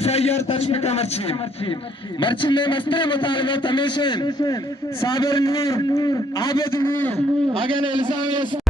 Sayyar Tashmika Marchim ne Mastre Mutalma Tamishin Saber Nur Abed Nur again Elizabeth